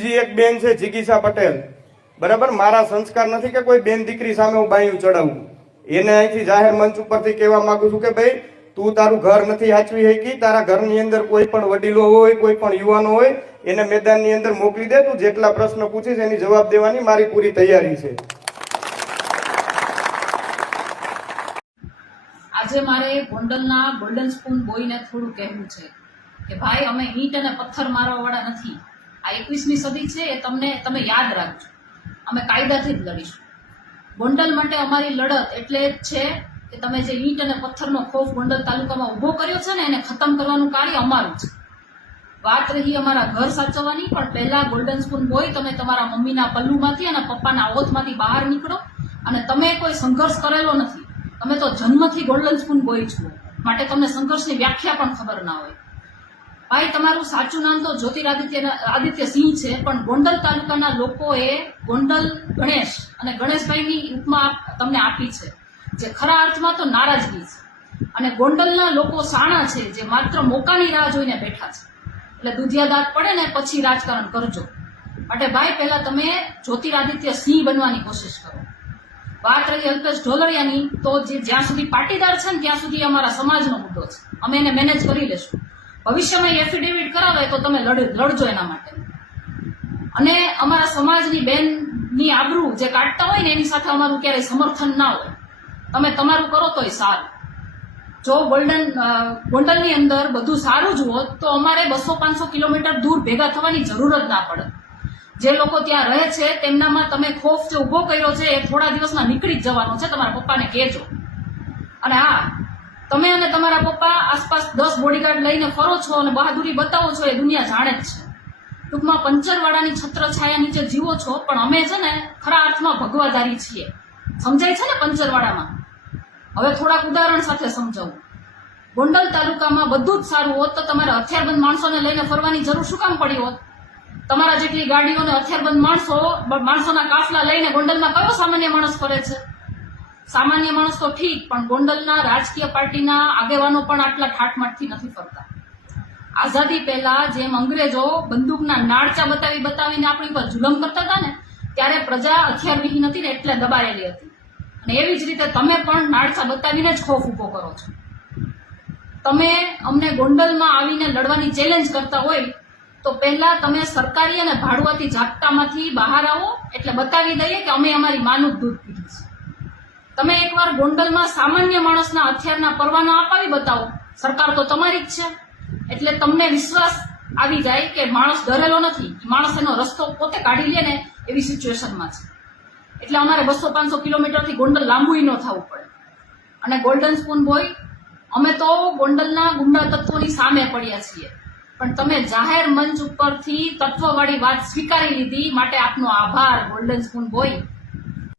બીજી એક બેન છે જિગીસા પટેલ બરાબર મારા સંસ્કાર નથી કે કોઈ બેન દીકરી સામે હું બાયું ચડાવું એને અહીંથી જાહેર મંચ ઉપરથી કહેવા માંગુ છું કે ભાઈ તું તારું ઘર નથી હાચવી શકી તારા ઘરની અંદર કોઈ પણ વડીલો હોય કોઈ પણ યુવાનો હોય એને મેદાનની અંદર મોકલી દે તું જેટલા પ્રશ્ન પૂછીશ એની જવાબ દેવાની મારી પૂરી તૈયારી છે આજે મારે ગોંડલના ગોલ્ડન સ્પૂન બોયને થોડું કહેવું છે કે ભાઈ અમે ઈંટ અને પથ્થર મારવા વાળા નથી આ એકવીસમી સદી છે એ તમને તમે યાદ રાખજો અમે કાયદાથી જ લડીશું ગોંડલ માટે અમારી લડત એટલે જ છે કે તમે જે ઈંટ અને પથ્થરનો ખોફ ગોંડલ તાલુકામાં ઊભો કર્યો છે ને એને ખતમ કરવાનું કાર્ય અમારું છે વાત રહી અમારા ઘર સાચવવાની પણ પહેલા ગોલ્ડન સ્પૂન બોય તમે તમારા મમ્મીના પલ્લુમાંથી અને પપ્પાના ઓથમાંથી બહાર નીકળો અને તમે કોઈ સંઘર્ષ કરેલો નથી તમે તો જન્મથી ગોલ્ડન સ્પૂન બોય છો માટે તમને સંઘર્ષની વ્યાખ્યા પણ ખબર ના હોય ભાઈ તમારું સાચું નામ તો જ્યોતિરાદિત્ય આદિત્ય સિંહ છે પણ ગોંડલ તાલુકાના લોકોએ ગોંડલ ગણેશ અને ગણેશભાઈની ઉપમા તમને આપી છે જે ખરા અર્થમાં તો નારાજગી છે અને ગોંડલના લોકો સાણા છે જે માત્ર મોકાની રાહ જોઈને બેઠા છે એટલે દુધિયાદાત પડે ને પછી રાજકારણ કરજો માટે ભાઈ પહેલા તમે જ્યોતિરાદિત્ય સિંહ બનવાની કોશિશ કરો વાત રહી અલ્પેશ ઢોલરિયાની તો જે જ્યાં સુધી પાટીદાર છે ને ત્યાં સુધી અમારા સમાજનો મુદ્દો છે અમે એને મેનેજ કરી લેશું ભવિષ્યમાં એફિડેવિટ કરાવે તો તમે લડજો એના માટે અને અમારા સમાજની બેનની આબરૂ જે કાઢતા હોય ને એની સાથે અમારું ક્યારેય સમર્થન ના હોય તમે તમારું કરો તોય સારું જો ગોલ્ડન ગોલ્ડનની અંદર બધું સારું જ હોત તો અમારે બસો પાંચસો કિલોમીટર દૂર ભેગા થવાની જરૂર જ ના પડે જે લોકો ત્યાં રહે છે તેમનામાં તમે ખોફ જે ઊભો કર્યો છે એ થોડા દિવસમાં નીકળી જ જવાનો છે તમારા પપ્પાને કહેજો અને હા તમે અને તમારા પપ્પા આસપાસ દસ બોડીગાર્ડ લઈને ફરો છો અને બહાદુરી બતાવો છો એ દુનિયા જાણે જ છે ટૂંકમાં પંચરવાળાની છત્ર છાયા નીચે જીવો છો પણ અમે છે ને ખરા અર્થમાં ભગવાદારી છીએ સમજાય છે ને પંચરવાળામાં હવે થોડાક ઉદાહરણ સાથે સમજાવું ગોંડલ તાલુકામાં બધું જ સારું હોત તો તમારે હથિયારબંધ માણસોને લઈને ફરવાની જરૂર શું કામ પડી હોત તમારા જેટલી ગાડીઓને હથિયારબંધ માણસો માણસોના કાફલા લઈને ગોંડલમાં કયો સામાન્ય માણસ ફરે છે સામાન્ય માણસ તો ઠીક પણ ગોંડલના રાજકીય પાર્ટીના આગેવાનો પણ આટલા ઠાઠમાઠથી નથી ફરતા આઝાદી પહેલા જેમ અંગ્રેજો બંદૂકના નાળચા બતાવી બતાવીને આપણી પર જુલમ કરતા હતા ને ત્યારે પ્રજા હથિયારવિહીન હતી ને એટલે દબાયેલી હતી અને એવી જ રીતે તમે પણ નાળચા બતાવીને જ ખોફ ઉભો કરો છો તમે અમને ગોંડલમાં આવીને લડવાની ચેલેન્જ કરતા હોય તો પહેલા તમે સરકારી અને ભાડુઆતી ઝાપટામાંથી બહાર આવો એટલે બતાવી દઈએ કે અમે અમારી માનું દૂધ પીધું છે તમે એકવાર ગોંડલમાં સામાન્ય માણસના હથિયારના પરવાનો અપાવી બતાવો સરકાર તો તમારી જ છે એટલે તમને વિશ્વાસ આવી જાય કે માણસ ડરેલો નથી માણસ એનો રસ્તો પોતે કાઢી લે ને એવી સિચ્યુએશનમાં છે એટલે અમારે બસો પાંચસો કિલોમીટરથી ગોંડલ લાંબુય ન થવું પડે અને ગોલ્ડન સ્પૂન બોય અમે તો ગોંડલના ગુંડા તત્વોની સામે પડ્યા છીએ પણ તમે જાહેર મંચ ઉપરથી તત્વવાળી વાત સ્વીકારી લીધી માટે આપનો આભાર ગોલ્ડન સ્પૂન બોય